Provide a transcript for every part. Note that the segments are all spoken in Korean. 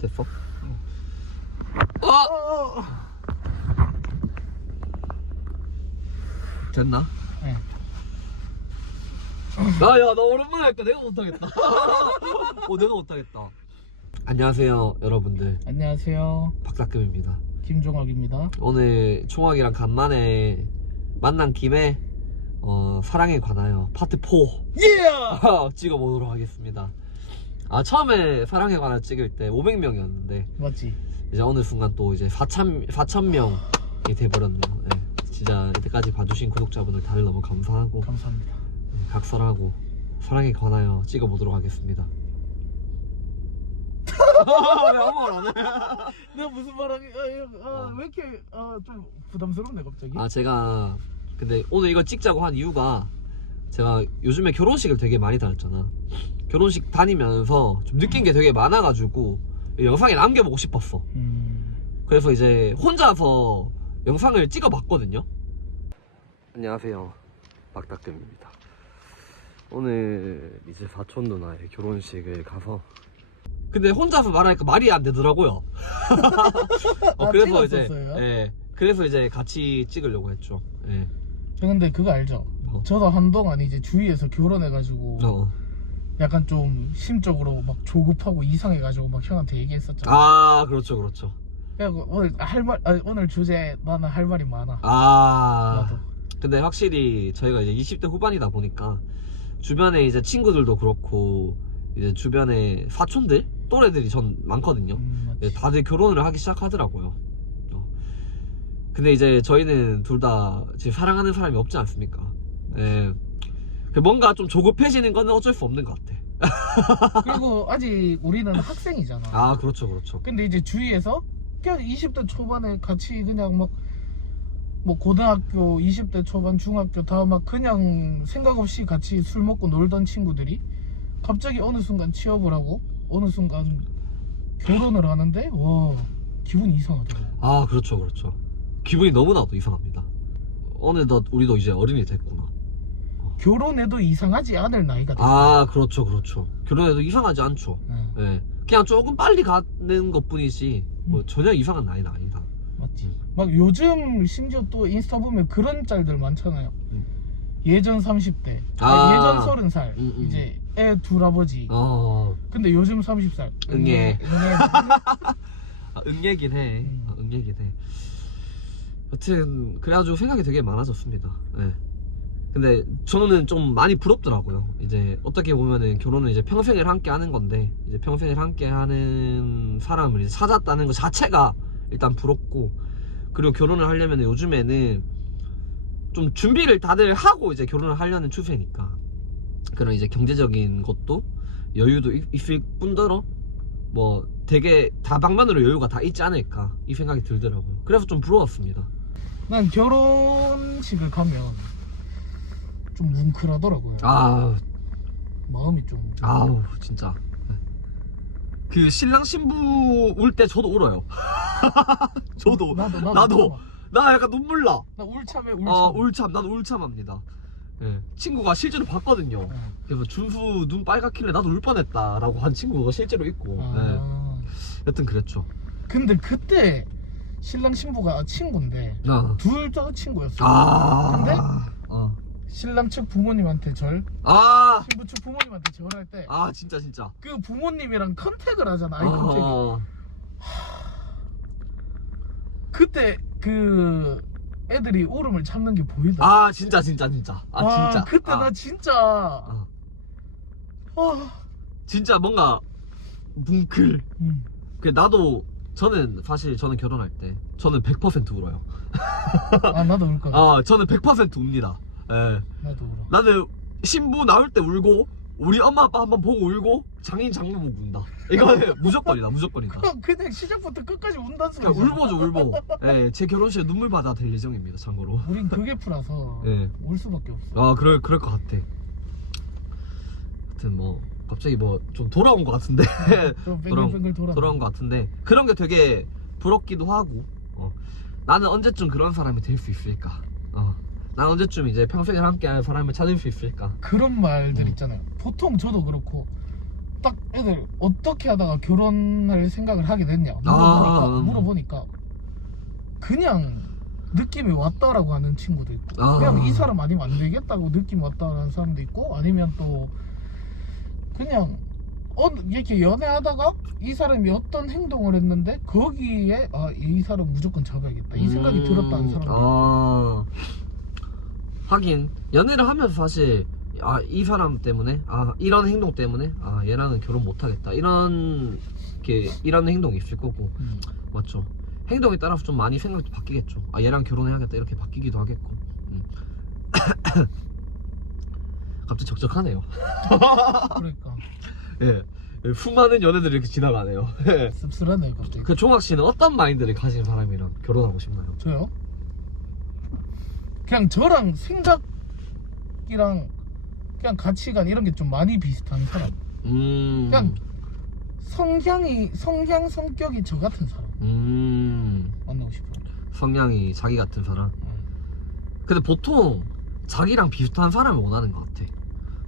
됐어? 됐나? 네. 야야 나 오랜만에 할까? 내가 못하겠다. 내가 못하겠다. 안녕하세요 여러분들, 안녕하세요. 박사금입니다. 김종학입니다. 오늘 총학이랑 간만에 만난 김에 사랑에 관하여 파트 4 예! 찍어보도록 하겠습니다. 처음에 사랑에 관하여 찍을 때 500명이었는데 맞지? 이제 어느 순간 또 이제 4,000명이 돼버렸네요. 네. 진짜 이때까지 봐주신 구독자분들 다들 너무 감사하고 감사합니다. 각설하고 사랑에 관하여 찍어보도록 하겠습니다. 왜 아무 말 안 해? 내가 무슨 말하기? 왜 이렇게 좀 부담스럽네 갑자기? 제가 근데 오늘 이거 찍자고 한 이유가 제가 요즘에 결혼식을 되게 많이 다녔잖아. 결혼식 다니면서 좀 느낀 게 되게 많아가지고 영상에 남겨보고 싶었어. 그래서 이제 혼자서 영상을 찍어봤거든요. 안녕하세요, 박탁금입니다. 오늘 이제 사촌 누나의 결혼식을 가서 근데 혼자서 말하니까 말이 안 되더라고요. 그래서 이제 그래서 이제 같이 찍으려고 했죠. 저 근데 그거 알죠? 저도 한동안 이제 주위에서 결혼해가지고 약간 좀 심적으로 막 조급하고 이상해가지고 막 형한테 얘기했었잖아. 그렇죠 그렇죠. 그래서 오늘 오늘 주제 나는 할 말이 많아. 나도. 근데 확실히 저희가 이제 20대 후반이다 보니까 주변에 이제 친구들도 그렇고 이제 주변에 사촌들 또래들이 전 많거든요. 다들 결혼을 하기 시작하더라고요. 근데 이제 저희는 둘 다 지금 사랑하는 사람이 없지 않습니까? 뭔가 좀 조급해지는 건 어쩔 수 없는 것 같아. 그리고 아직 우리는 학생이잖아. 그렇죠 그렇죠. 근데 이제 주위에서 그냥 20대 초반에 같이 그냥 막 뭐 고등학교 20대 초반 중학교 다 막 그냥 생각 없이 같이 술 먹고 놀던 친구들이 갑자기 어느 순간 취업을 하고 어느 순간 결혼을 하는데 와 기분이 이상하더라고. 그렇죠 그렇죠. 기분이 너무나도 이상합니다. 어느덧 우리도 이제 어른이 됐구나. 결혼해도 이상하지 않을 나이가 됐어. 그렇죠 그렇죠. 결혼해도 이상하지 않죠. 그냥 조금 빨리 가는 것 뿐이지 뭐 전혀 이상한 나이는 아니다. 맞지. 막 요즘 심지어 또 인스타 보면 그런 짤들 많잖아요. 예전 30대 예전 30살 이제 애 둘 아버지. 근데 요즘 30살 응애. 응애긴 해. 응애긴 해. 여튼 그래가지고 생각이 되게 많아졌습니다. 근데 저는 좀 많이 부럽더라고요. 이제 어떻게 보면은 결혼은 이제 평생을 함께 하는 건데 이제 평생을 함께 하는 사람을 이제 찾았다는 것 자체가 일단 부럽고, 그리고 결혼을 하려면 요즘에는 좀 준비를 다들 하고 이제 결혼을 하려는 추세니까 그런 이제 경제적인 것도 여유도 있을 뿐더러 뭐 되게 다방면으로 여유가 다 있지 않을까 이 생각이 들더라고요. 그래서 좀 부러웠습니다. 난 결혼식을 가면 좀 뭉클하더라고요. 마음이 좀 진짜 그 신랑 신부 울 때 저도 울어요. 저도 나도 나 약간 눈물 나. 나 울참해. 나도 울참합니다. 친구가 실제로 봤거든요. 그래서 준수 눈 빨갛길래 나도 울 뻔했다 라고 한 친구가 실제로 있고. 여튼 그랬죠. 근데 그때 신랑 신부가 친구인데 둘 다 친구였어. 근데 신랑 측 부모님한테 신부 측 부모님한테 절할 때 진짜 그 부모님이랑 컨택을 하잖아. 아이 컨택. 그때 그 애들이 울음을 참는 게 보인다. 진짜 진짜. 그때 나 진짜 진짜 뭔가 뭉클. 저는 결혼할 때 저는 100% 울어요. 나도 울 거야. 저는 100% 웁니다. 나도 울어. 나는 신부 나올 때 울고 우리 엄마 아빠 한번 보고 울고 장인 장모 보고 운다. 이거는 무조건이다. 그냥 시작부터 끝까지 운다는 소리야. 울보. 제 결혼식에 눈물 바다 될 예정입니다. 참고로. 우린 그게 풀어서 울 수밖에 없어. 그럴 것 같아. 하여튼 뭐 갑자기 뭐 좀 돌아온 것 같은데. 좀 뱅글뱅글 돌아온 것 같은데 그런 게 되게 부럽기도 하고. 나는 언제쯤 그런 사람이 될 수 있을까? 난 언제쯤 이제 평생을 함께할 사람을 찾을 수 있을까? 그런 말들 있잖아요. 보통 저도 그렇고 딱 애들 어떻게 하다가 결혼할 생각을 하게 됐냐 물어보니까 그냥 느낌이 왔다라고 하는 친구도 있고 그냥 이 사람 아니면 안 되겠다고 느낌이 왔다라는 사람도 있고 아니면 또 그냥 이렇게 연애하다가 이 사람이 어떤 행동을 했는데 거기에 이 사람 무조건 잡아야겠다 이 생각이 들었다는 사람도 있고. 하긴 연애를 하면서 사실 이 사람 때문에 이런 행동 때문에 얘랑은 결혼 못하겠다 이런 행동이 있을 거고 맞죠. 행동에 따라서 좀 많이 생각도 바뀌겠죠. 얘랑 결혼해야겠다 이렇게 바뀌기도 하겠고. 갑자기 적적하네요. 그러니까 예, 수많은 연애들이 이렇게 지나가네요. 씁쓸하네요 갑자기. 그 종학 씨는 어떤 마인드를 가진 사람이랑 결혼하고 싶나요? 저요? 그냥 저랑 생각이랑 그냥 가치관 이런 게 좀 많이 비슷한 사람. 그냥 성격이 저 같은 사람 만나고 싶어요. 성향이 자기 같은 사람. 근데 보통 자기랑 비슷한 사람을 원하는 것 같아.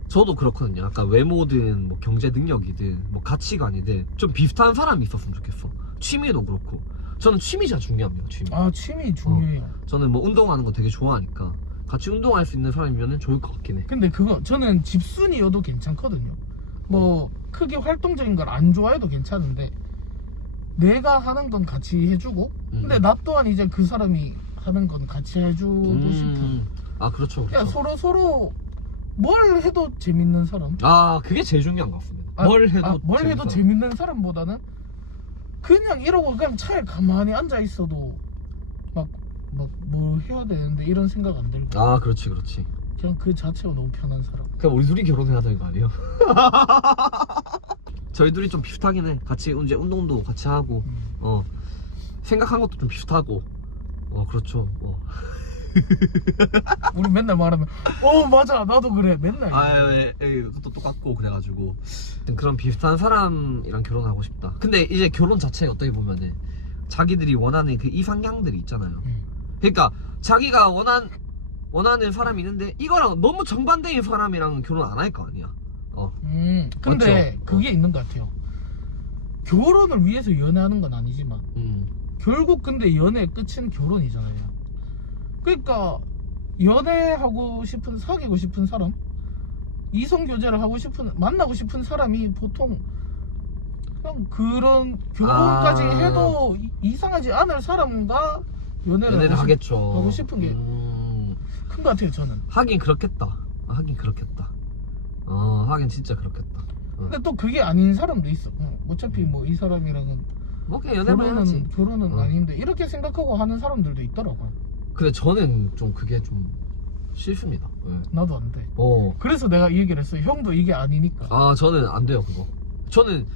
저도 그렇거든요. 약간 외모든 뭐 경제 능력이든 뭐 가치관이든 좀 비슷한 사람이 있었으면 좋겠어. 취미도 그렇고. 저는 취미 진짜 중요합니다. 취미 중요해요. 저는 뭐 운동하는 거 되게 좋아하니까 같이 운동할 수 있는 사람이면 좋을 것 같긴 해. 근데 저는 집순이여도 괜찮거든요. 뭐 크게 활동적인 걸 안 좋아해도 괜찮은데 내가 하는 건 같이 해주고 근데 나 또한 이제 그 사람이 하는 건 같이 해주고 싶은. 그렇죠. 그냥 서로 뭘 해도 재밌는 사람. 그게 제일 중요한 것 같습니다. 뭘 해도 재밌는 사람보다는 그냥 이러고 그냥 차에 가만히 앉아 있어도 막 뭘 해야 되는데 이런 생각 안 들고. 그렇지. 그냥 그 자체가 너무 편한 사람. 그럼 우리 둘이 결혼해야 되는 거 아니에요? 저희 둘이 좀 비슷하긴 해. 같이 이제 운동도 같이 하고 생각한 것도 좀 비슷하고 그렇죠. 우리 맨날 말하면 맞아 나도 그래 맨날. 또 똑같고 그래가지고 그런 비슷한 사람이랑 결혼하고 싶다. 근데 이제 결혼 자체가 어떻게 보면은 자기들이 원하는 그 이상향들이 있잖아요. 그러니까 자기가 원하는 사람이 있는데 이거랑 너무 정반대인 사람이랑 결혼 안 할 거 아니야. 근데 맞죠? 그게 있는 것 같아요. 결혼을 위해서 연애하는 건 아니지만 결국 근데 연애의 끝은 결혼이잖아요. 그러니까 연애하고 싶은 사귀고 싶은 사람 이성교제를 하고 싶은 만나고 싶은 사람이 보통 그냥 그런 결혼까지 해도 이상하지 않을 사람과 연애를 하겠죠. 하고 싶은 게 큰 것 같아요 저는. 하긴 그렇겠다. 하긴 진짜 그렇겠다. 근데 또 그게 아닌 사람도 있어. 어차피 뭐 이 사람이랑은 뭐 그냥 연애만 해야지. 결혼은 아닌데 이렇게 생각하고 하는 사람들도 있더라고요. 근데 저는 좀 그게 좀 싫습니다. 나도 안 돼. 그래서 내가 이 얘기를 했어요. 형도 이게 아니니까. 저는 안 돼요 그거. 저는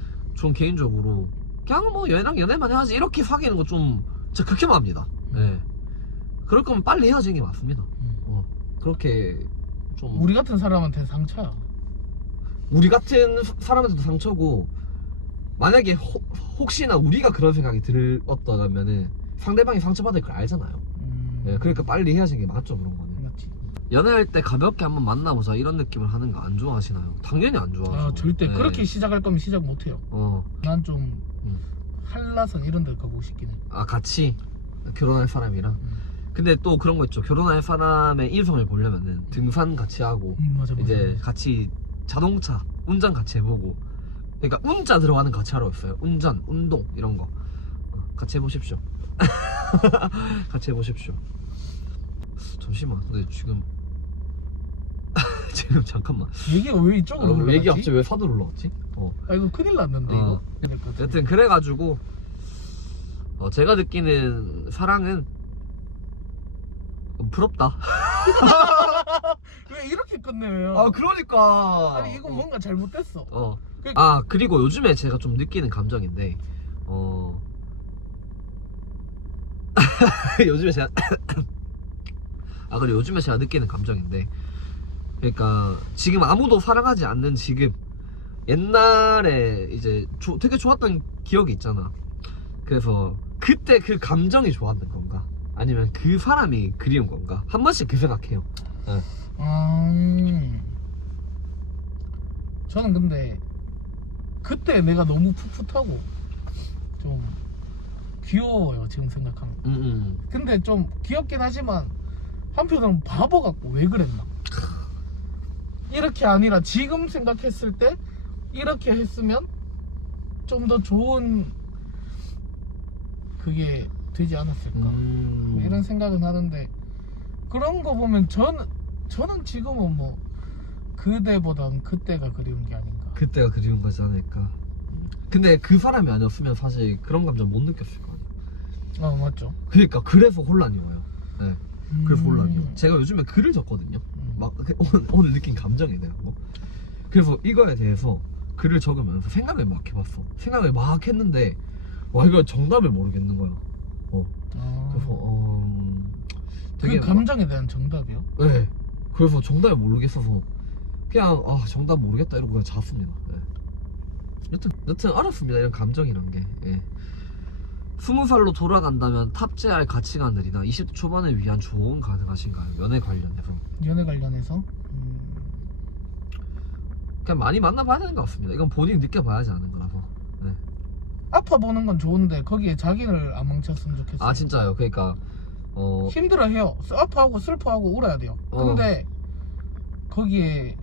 개인적으로 그냥 뭐 연애만 해야지 이렇게 사귀는 거 좀 진짜 극혐합니다. 그럴 거면 빨리 헤어지는 게 맞습니다. 그렇게 좀 우리 같은 사람한테는 상처야. 우리 같은 사람한테도 상처고 만약에 혹시나 우리가 그런 생각이 들었다면은 상대방이 상처받을 걸 알잖아요. 그러니까 빨리 헤어지는 게 맞죠 그런 거는. 맞지. 연애할 때 가볍게 한번 만나보자 이런 느낌을 하는 거 안 좋아하시나요? 당연히 안 좋아하죠. 절대 그렇게 시작할 거면 시작 못해요. 난 좀 한라산 이런 데 가고 싶긴 해. 같이 결혼할 사람이랑. 근데 또 그런 거 있죠. 결혼할 사람의 인성을 보려면은 등산 같이 하고 맞아. 이제 같이 자동차 운전 같이 해보고. 그러니까 운자 들어가는 같이 하러 있어요. 운전, 운동 이런 거 같이 해보십시오. 같이 해보십시오. 잠시만. 근데 지금 잠깐만. 얘기가 왜 이쪽으로 올라갔지? 얘기 갑자기 왜 사도로 올라갔지? 이거 큰일 났는데 이거. 여튼 그래가지고 제가 느끼는 사랑은 부럽다. 왜 이렇게 끝내요? 그러니까. 아니 이거 뭔가 잘못됐어. 그리고 요즘에 제가 좀 느끼는 감정인데 그리고 요즘에 제가 느끼는 감정인데 그러니까 지금 아무도 사랑하지 않는 지금 옛날에 이제 되게 좋았던 기억이 있잖아. 그래서 그때 그 감정이 좋았는 건가 아니면 그 사람이 그리운 건가 한 번씩 그 생각해요. 저는 근데 그때 내가 너무 풋풋하고 좀 귀여워요 지금 생각하면. 근데 좀 귀엽긴 하지만 한편으로는 바보 같고 왜 그랬나. 이렇게 아니라 지금 생각했을 때 이렇게 했으면 좀 더 좋은 그게 되지 않았을까. 이런 생각은 하는데 그런 거 보면 저는 지금은 뭐 그대보단 그때가 그리운 게 아닌가. 그때가 그리운 거지 않을까. 근데 그 사람이 아니었으면 사실 그런 감정 못 느꼈을 거 아니야. 맞죠. 그러니까 그래서 혼란이 와요. 네. 그래서 혼란이요. 제가 요즘에 글을 적거든요. 막 오늘 느낀 감정에 대한 거. 그래서 이거에 대해서 글을 적으면서 생각을 막 해봤어. 생각을 막 했는데 와 이거 정답을 모르겠는 거야. 그래서 되게 그 감정에 대한 정답이요? 네. 그래서 정답을 모르겠어서 그냥 정답 모르겠다 이러고 그냥 잤습니다. 네. 여튼 알았습니다. 이런 감정이란 게. 예. 20살로 돌아간다면 탑재할 가치관들이나 20대 초반을 위한 조언 가능하신가요? 연애 관련해서. 연애 관련해서? 그냥 많이 만나봐야 되는 것 같습니다. 이건 본인이 느껴봐야지 아는 거라서. 네. 아파보는 건 좋은데 거기에 자기를 안 망쳤으면 좋겠어요. 아 진짜요? 그러니까 힘들어해요. 아파하고 슬퍼하고 울어야 돼요. 근데 거기에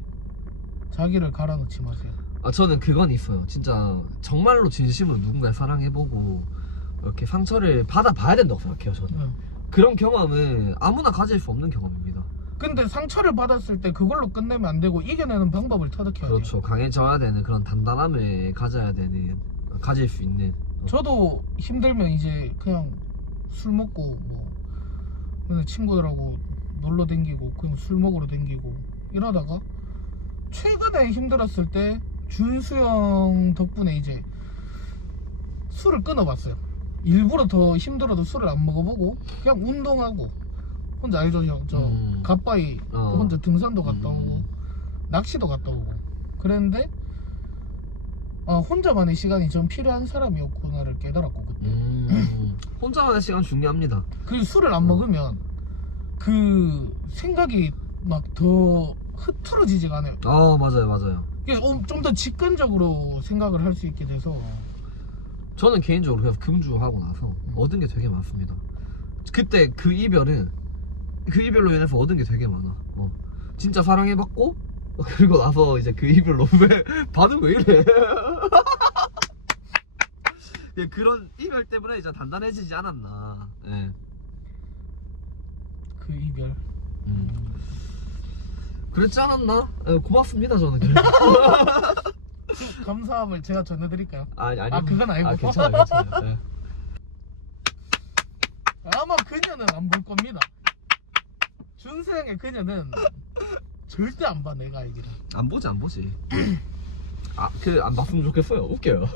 자기를 갈아넣지 마세요. 저는 그건 있어요. 진짜 정말로 진심으로 누군가를 사랑해보고 이렇게 상처를 받아봐야 된다고 생각해요. 저는 그런 경험은 아무나 가질 수 없는 경험입니다. 근데 상처를 받았을 때 그걸로 끝내면 안 되고 이겨내는 방법을 터득해야 돼요. 그렇죠. 강해져야 되는 그런 단단함을 가질 수 있는. 저도 힘들면 이제 그냥 술 먹고 뭐 그냥 친구들하고 놀러 댕기고 그냥 술 먹으러 댕기고 이러다가 최근에 힘들었을 때 준수 형 덕분에 이제 술을 끊어봤어요. 일부러 더 힘들어도 술을 안 먹어보고 그냥 운동하고 혼자 알죠 형? 저 갓바위 혼자 등산도 갔다 오고 낚시도 갔다 오고 그랬는데 혼자만의 시간이 좀 필요한 사람이었구나를 깨달았고 그때. 혼자만의 시간 중요합니다. 그리고 술을 안 먹으면 그 생각이 막 더 흐트러지지가 않아요. 맞아요. 좀 더 직관적으로 생각을 할 수 있게 돼서. 저는 개인적으로 그래서 금주하고 나서 얻은 게 되게 많습니다. 그때 그 이별로 인해서 얻은 게 되게 많아. 진짜 사랑해봤고 그리고 나서 이제 그 이별로 왜 반응 왜 이래? 그런 이별 때문에 이제 단단해지지 않았나. 네. 그 이별. 그랬지 않았나? 고맙습니다 저는. 감사함을 제가 전해드릴까요? 아니 그건 아니고. 괜찮아요. 네. 아마 그녀는 안 볼 겁니다. 준수형의 그녀는 절대 안 봐. 내가 알기로 안 보지. 안 봤으면 좋겠어요. 웃겨요. 뭐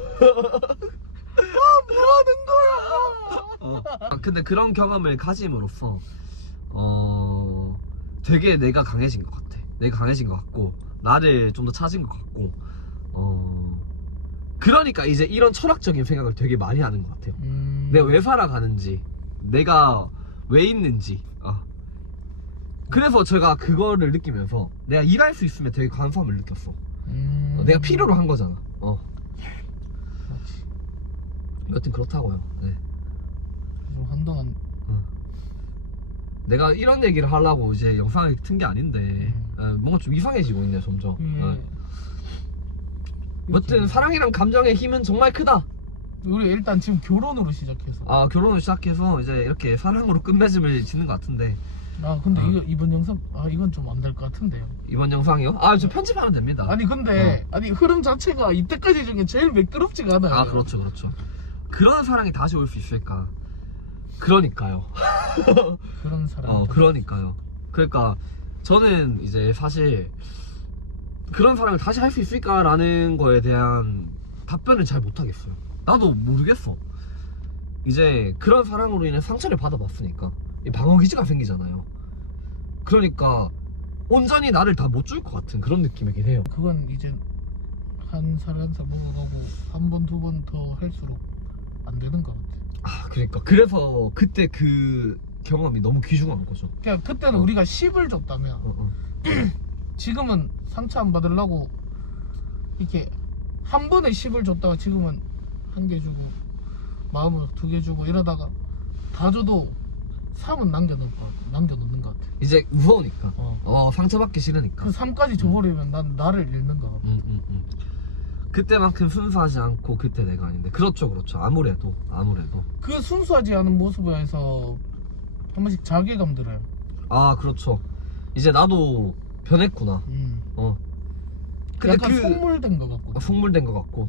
하는 거야? 근데 그런 경험을 가짐으로써 되게 내가 강해진 것 같아. 내가 강해진 것 같고 나를 좀 더 찾은 것 같고 그러니까 이제 이런 철학적인 생각을 되게 많이 하는 것 같아요. 내가 왜 살아가는지, 내가 왜 있는지. 그래서 제가 그거를 느끼면서 내가 일할 수 있으면 되게 감사함을 느꼈어. 내가 필요로 한 거잖아. 여튼 그렇다고요. 네. 좀 한동안 내가 이런 얘기를 하려고 이제 영상을 튼 게 아닌데 뭔가 좀 이상해지고 있네 점점. 여튼 사랑이랑 감정의 힘은 정말 크다. 우리 일단 지금 결혼으로 시작해서 결혼을 시작해서 이제 이렇게 사랑으로 끝맺음을 짓는 것 같은데. 근데 이번 영상 이건 좀 안 될 것 같은데요. 이번 영상이요? 저 편집하면 됩니다. 아니 근데 흐름 자체가 이때까지 중에 제일 매끄럽지가 않아요. 그렇죠. 그런 사랑이 다시 올 수 있을까? 그러니까요. 그런 사람. 그러니까요. 그러니까 저는 이제 사실 그런 사랑을 다시 할 수 있을까라는 거에 대한 답변을 잘 못하겠어요. 나도 모르겠어. 이제 그런 사랑으로 인해 상처를 받아봤으니까 방어기지가 생기잖아요. 그러니까 온전히 나를 다 못 줄 것 같은 그런 느낌이긴 해요. 그건 이제 한 살 한 살 먹어가고 한 번 두 번 더 할수록 안 되는 것 같아. 그러니까 그래서 그때 그 경험이 너무 귀중한 거죠. 그냥 그때는 우리가 10을 줬다면 지금은 상처 안 받으려고 이렇게 한 번에 10을 줬다가 지금은 1개 주고 마음을 2개 주고 이러다가 다 줘도 3은 남겨놓는 것 같아. 이제 무서우니까. 어. 상처받기 싫으니까. 그 3까지 줘버리면 난 나를 잃는 것 같아. 그때만큼 순수하지 않고 그때 내가 아닌데. 그렇죠. 아무래도. 그 순수하지 않은 모습에서 한 번씩 자괴감 들어요. 아, 그렇죠. 이제 나도 변했구나. 근데 약간 속물된 것 같고. 속물된 것 같고.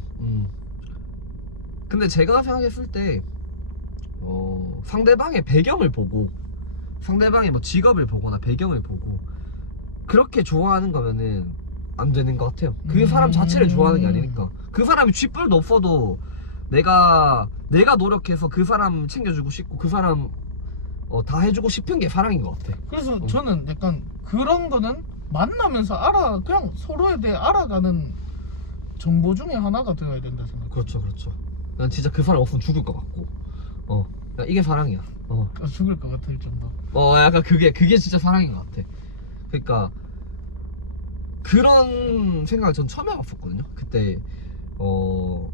근데 제가 생각했을 때 상대방의 배경을 보고, 상대방의 뭐 직업을 보거나 배경을 보고 그렇게 좋아하는 거면은 안 되는 것 같아요. 그 사람 자체를 좋아하는 게 아니니까. 그 사람이 쥐뿔도 없어도 내가 노력해서 그 사람 챙겨주고 싶고 그 사람 다 해주고 싶은 게 사랑인 것 같아. 그래서 저는 약간 그런 거는 만나면서 그냥 서로에 대해 알아가는 정보 중에 하나가 되어야 된다 생각해요. 그렇죠. 난 진짜 그 사람 없으면 죽을 것 같고. 야, 이게 사랑이야. 죽을 것 같을 정도. 약간 그게 진짜 사랑인 것 같아. 그러니까 그런 생각을 전 처음 해봤었거든요. 그때 그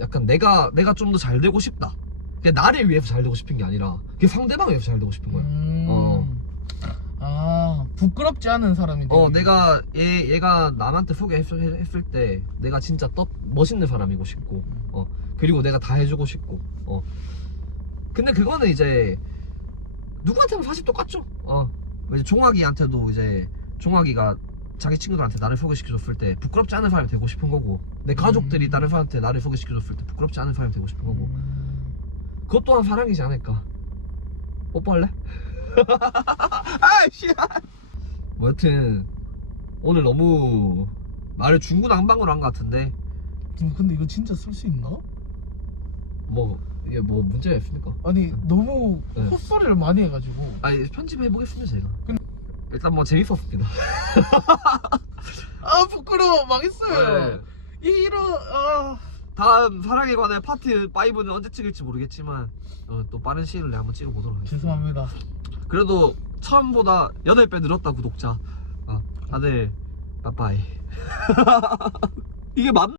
약간 내가 좀 더 잘 되고 싶다. 그게 나를 위해서 잘 되고 싶은 게 아니라 그게 상대방을 위해서 잘 되고 싶은 거야. 부끄럽지 않은 사람이 되게. 내가 얘가 남한테 소개했을 때 내가 진짜 멋있는 사람이고 싶고, 그리고 내가 다 해주고 싶고, 근데 그거는 이제 누구한테나 사실 똑같죠. 이제 종학이한테도 이제 종학이가 자기 친구들한테 나를 소개시켜줬을 때 부끄럽지 않은 사람이 되고 싶은 거고, 내 가족들이 다른 사람한테 나를 소개시켜줬을 때 부끄럽지 않은 사람이 되고 싶은 거고, 그것 또한 사랑이지 않을까. 뽀뽀할래? 아이씨. 뭐 여튼 오늘 너무 말을 중구난방으로 한 것 같은데, 근데 이거 진짜 쓸 수 있나? 뭐 이게 뭐 문제가 있습니까? 아니 너무 네. 헛소리를 많이 해가지고. 아니, 편집해보겠습니다 제가. 일단 뭐 재밌었습니다. 부끄러워 망했어요. 네. 다음 사랑에 관해 파트 5는 언제 찍을지 모르겠지만 또 빠른 시일 내에 한번 찍어보도록 하겠습니다. 죄송합니다. 그래도 처음보다 8배 늘었다 구독자. 다들 빠빠이. 이게 맞나?